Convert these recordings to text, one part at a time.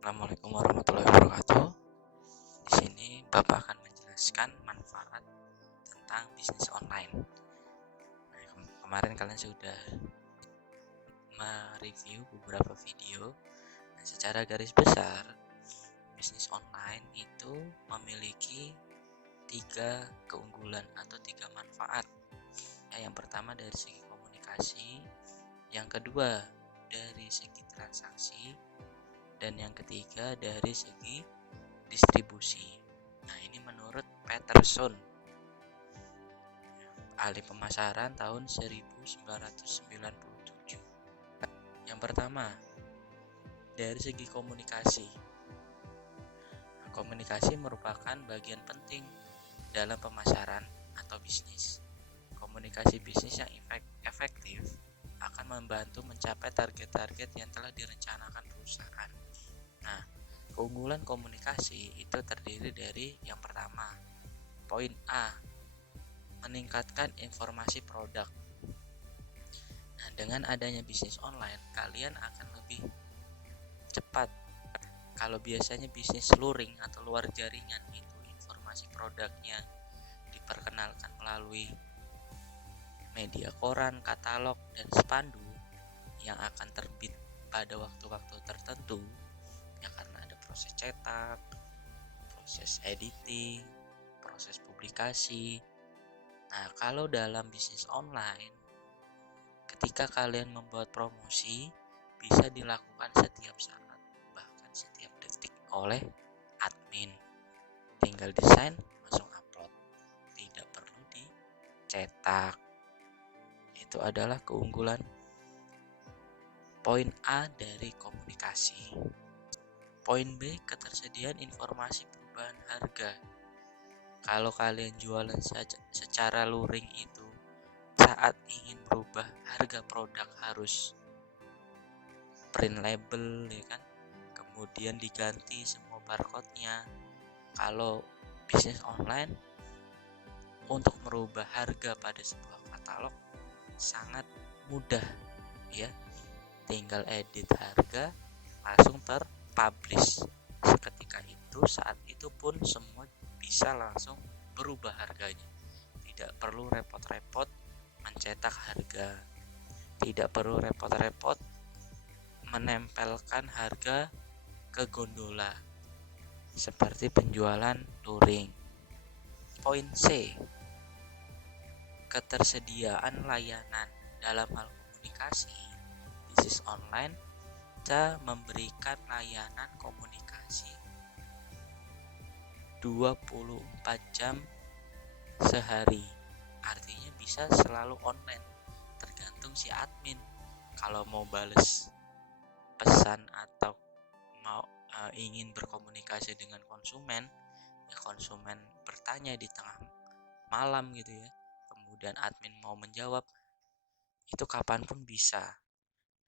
Assalamualaikum warahmatullahi wabarakatuh. Di sini Bapak akan menjelaskan manfaat tentang bisnis online. Nah, kemarin kalian sudah mereview beberapa video. Nah, secara garis besar, bisnis online itu memiliki 3 keunggulan atau 3 manfaat. Yang pertama dari segi komunikasi, yang kedua dari segi transaksi, dan yang ketiga dari segi distribusi. Nah, ini menurut Peterson, ahli pemasaran tahun 1997. Yang pertama, dari segi komunikasi. Nah, komunikasi merupakan bagian penting dalam pemasaran atau bisnis. Komunikasi bisnis yang efektif akan membantu mencapai target-target yang telah direncanakan perusahaan. Nah, keunggulan komunikasi itu terdiri dari yang pertama, poin A, meningkatkan informasi produk. Nah, dengan adanya bisnis online, kalian akan lebih cepat. Kalau biasanya bisnis luring atau luar jaringan itu informasi produknya diperkenalkan melalui media koran, katalog, dan spanduk yang akan terbit pada waktu-waktu tertentu, ya karena ada proses cetak, proses editing, proses publikasi. Nah, kalau dalam bisnis online, ketika kalian membuat promosi, bisa dilakukan setiap saat, bahkan setiap detik oleh admin. Tinggal desain, langsung upload. Tidak perlu dicetak. Itu adalah keunggulan poin A dari komunikasi. Poin B, ketersediaan informasi perubahan harga. Kalau kalian jualan secara luring itu, saat ingin berubah harga produk harus print label, ya kan, kemudian diganti semua barcode-nya. Kalau bisnis online, untuk merubah harga pada sebuah katalog sangat mudah, ya, tinggal edit harga, langsung terpublish seketika itu. Saat itu pun semua bisa langsung berubah harganya, tidak perlu repot-repot mencetak harga, tidak perlu repot-repot menempelkan harga ke gondola seperti penjualan luring. Poin C, ketersediaan layanan. Dalam hal komunikasi, bisnis online bisa memberikan layanan komunikasi 24 jam sehari. Artinya bisa selalu online, tergantung si admin. Kalau mau bales pesan atau mau ingin berkomunikasi dengan konsumen, ya konsumen bertanya di tengah malam gitu ya, kemudian admin mau menjawab, itu kapanpun bisa.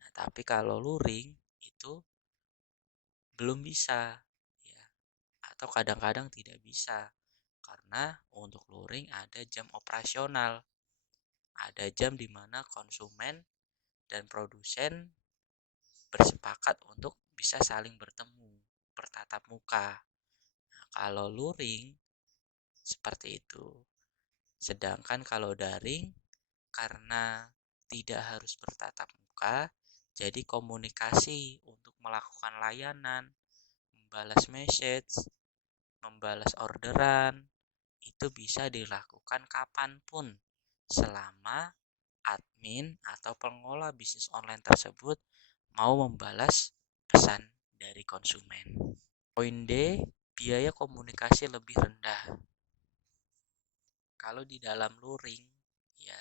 Nah, tapi kalau luring itu belum bisa, ya, atau kadang-kadang tidak bisa, karena untuk luring ada jam operasional, ada jam di mana konsumen dan produsen bersepakat untuk bisa saling bertemu, bertatap muka. Nah, kalau luring seperti itu. Sedangkan kalau daring, karena tidak harus bertatap muka, jadi komunikasi untuk melakukan layanan, membalas message, membalas orderan, itu bisa dilakukan kapanpun selama admin atau pengelola bisnis online tersebut mau membalas pesan dari konsumen. Poin D, biaya komunikasi lebih rendah. Kalau di dalam luring, ya,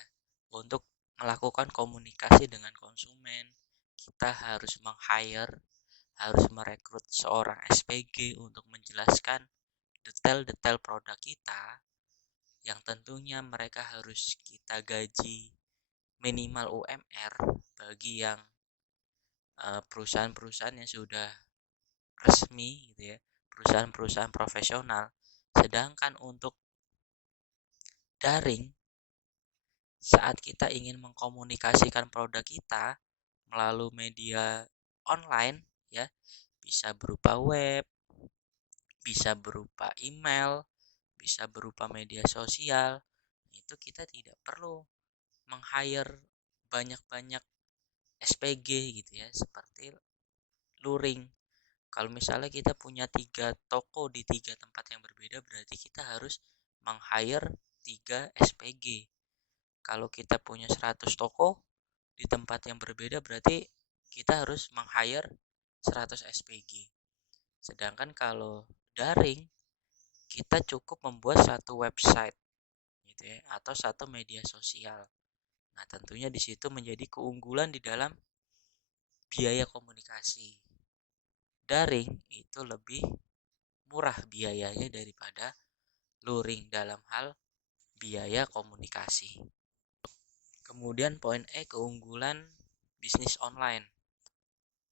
untuk melakukan komunikasi dengan konsumen, kita harus meng-hire, harus merekrut seorang SPG untuk menjelaskan detail-detail produk kita, yang tentunya mereka harus kita gaji minimal UMR bagi yang perusahaan-perusahaan yang sudah resmi gitu ya, perusahaan-perusahaan profesional. Sedangkan untuk daring, saat kita ingin mengkomunikasikan produk kita melalui media online, ya, Bisa berupa web, bisa berupa email, bisa berupa media sosial. Itu kita tidak perlu meng-hire banyak-banyak SPG gitu ya, seperti luring. Kalau misalnya kita punya 3 toko di 3 tempat yang berbeda, berarti kita harus meng-hire 3 SPG. Kalau kita punya 100 toko di tempat yang berbeda, berarti kita harus meng-hire 100 SPG. Sedangkan kalau daring, kita cukup membuat satu website gitu ya, atau satu media sosial. Nah, tentunya di situ menjadi keunggulan di dalam biaya komunikasi. Daring itu lebih murah biayanya daripada luring dalam hal biaya komunikasi. Kemudian poin E, keunggulan bisnis online.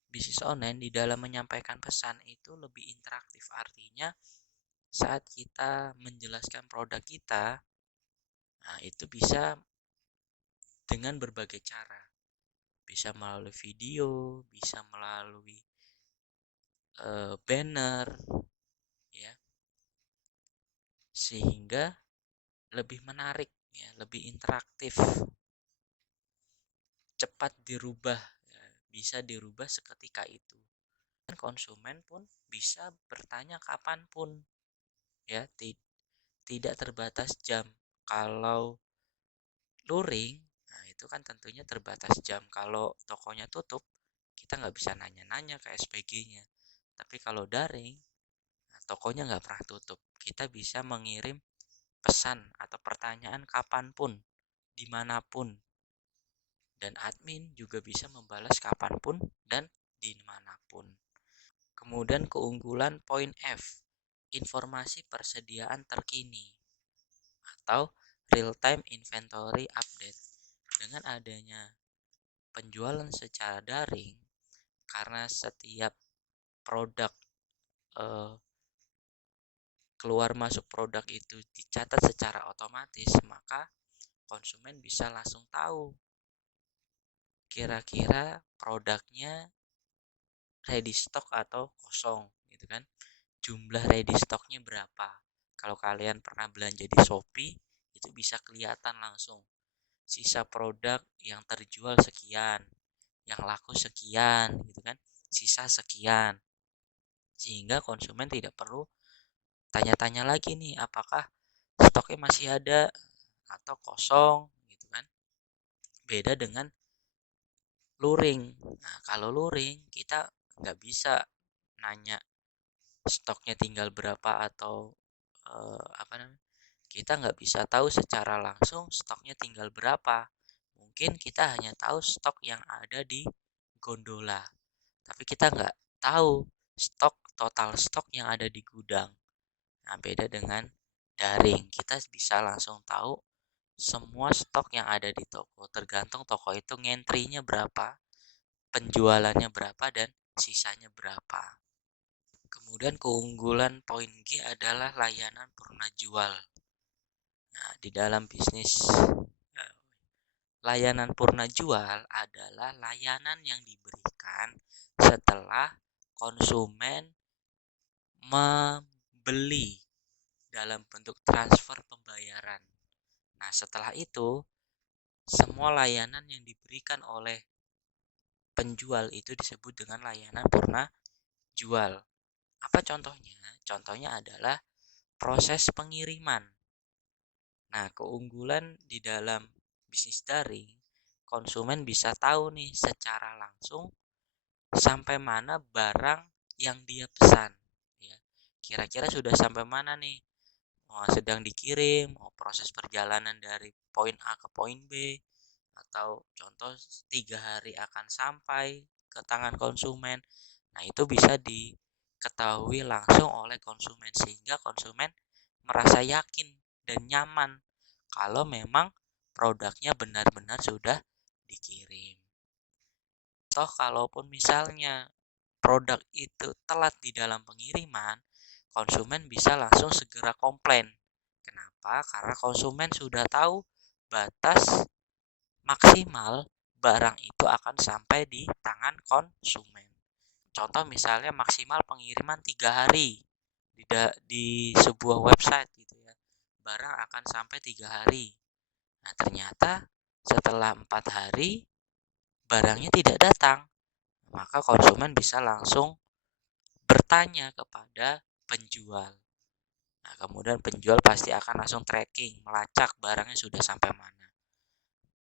Bisnis online di dalam menyampaikan pesan itu lebih interaktif. Artinya saat kita menjelaskan produk kita, nah itu bisa dengan berbagai cara. Bisa melalui video, bisa melalui banner, ya, sehingga lebih menarik, ya, lebih interaktif, cepat dirubah, ya, bisa dirubah seketika itu. Dan konsumen pun bisa bertanya kapanpun, ya, tidak terbatas jam. Kalau luring, nah itu kan tentunya terbatas jam. Kalau tokonya tutup, kita nggak bisa nanya-nanya ke SPG-nya. Tapi kalau daring, nah, tokonya nggak pernah tutup. Kita bisa mengirim pesan atau pertanyaan kapanpun, dimanapun. Dan admin juga bisa membalas kapanpun dan dimanapun. Kemudian keunggulan poin F, informasi persediaan terkini atau real-time inventory update. Dengan adanya penjualan secara daring, karena setiap produk keluar masuk produk itu dicatat secara otomatis, maka konsumen bisa langsung tahu kira-kira produknya ready stock atau kosong gitu kan. Jumlah ready stocknya berapa. Kalau kalian pernah belanja di Shopee, itu bisa kelihatan langsung sisa produk yang terjual sekian, yang laku sekian gitu kan, sisa sekian. Sehingga konsumen tidak perlu tanya-tanya lagi nih apakah stoknya masih ada atau kosong gitu kan. Beda dengan luring. Nah, kalau luring kita nggak bisa nanya stoknya tinggal berapa atau apa namanya, kita nggak bisa tahu secara langsung stoknya tinggal berapa. Mungkin kita hanya tahu stok yang ada di gondola, tapi kita nggak tahu total stok yang ada di gudang. Nah, beda dengan daring, kita bisa langsung tahu semua stok yang ada di toko, tergantung toko itu ngentrinya berapa, penjualannya berapa, dan sisanya berapa. Kemudian keunggulan poin G adalah layanan purna jual. Nah, di dalam bisnis layanan purna jual adalah layanan yang diberikan setelah konsumen membeli dalam bentuk transfer pembayaran. Nah, setelah itu semua layanan yang diberikan oleh penjual itu disebut dengan layanan purna jual. Apa contohnya? Contohnya adalah proses pengiriman. Nah, keunggulan di dalam bisnis daring, konsumen bisa tahu nih secara langsung sampai mana barang yang dia pesan. Ya, kira-kira sudah sampai mana nih? Sedang dikirim, proses perjalanan dari poin A ke poin B, atau contoh 3 hari akan sampai ke tangan konsumen. Nah, itu bisa diketahui langsung oleh konsumen sehingga konsumen merasa yakin dan nyaman kalau memang produknya benar-benar sudah dikirim. Toh kalaupun misalnya produk itu telat di dalam pengiriman, konsumen bisa langsung segera komplain. Kenapa? Karena konsumen sudah tahu batas maksimal barang itu akan sampai di tangan konsumen. Contoh misalnya maksimal pengiriman 3 hari di sebuah website gitu ya. Barang akan sampai 3 hari. Nah, ternyata setelah 4 hari barangnya tidak datang. Maka konsumen bisa langsung bertanya kepada penjual. Nah, kemudian penjual pasti akan langsung tracking, melacak barangnya sudah sampai mana.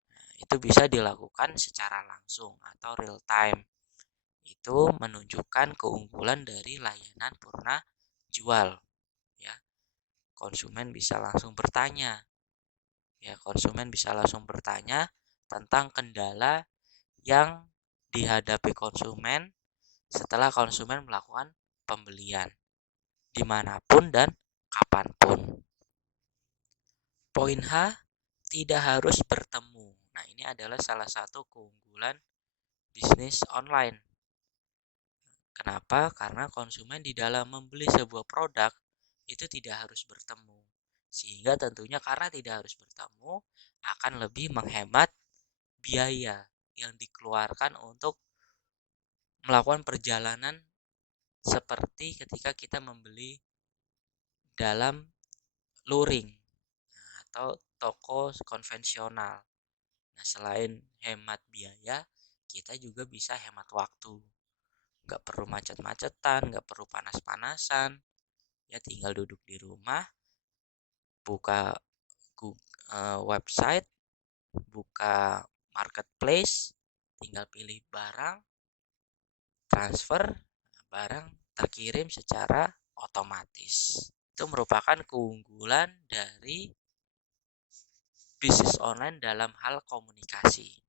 Nah, itu bisa dilakukan secara langsung atau real time. Itu menunjukkan keunggulan dari layanan purna jual, ya. Konsumen bisa langsung bertanya. Ya, konsumen bisa langsung bertanya tentang kendala yang dihadapi konsumen setelah konsumen melakukan pembelian dimanapun dan kapanpun. Poin H, tidak harus bertemu. Nah, ini adalah salah satu keunggulan bisnis online. Kenapa? Karena konsumen di dalam membeli sebuah produk itu tidak harus bertemu. Sehingga tentunya karena tidak harus bertemu akan lebih menghemat biaya yang dikeluarkan untuk melakukan perjalanan seperti ketika kita membeli dalam luring atau toko konvensional. Nah, selain hemat biaya, kita juga bisa hemat waktu. Nggak perlu macet-macetan, nggak perlu panas-panasan. Ya tinggal duduk di rumah, buka website, buka marketplace, tinggal pilih barang, transfer, barang terkirim secara otomatis. Itu merupakan keunggulan dari bisnis online dalam hal komunikasi.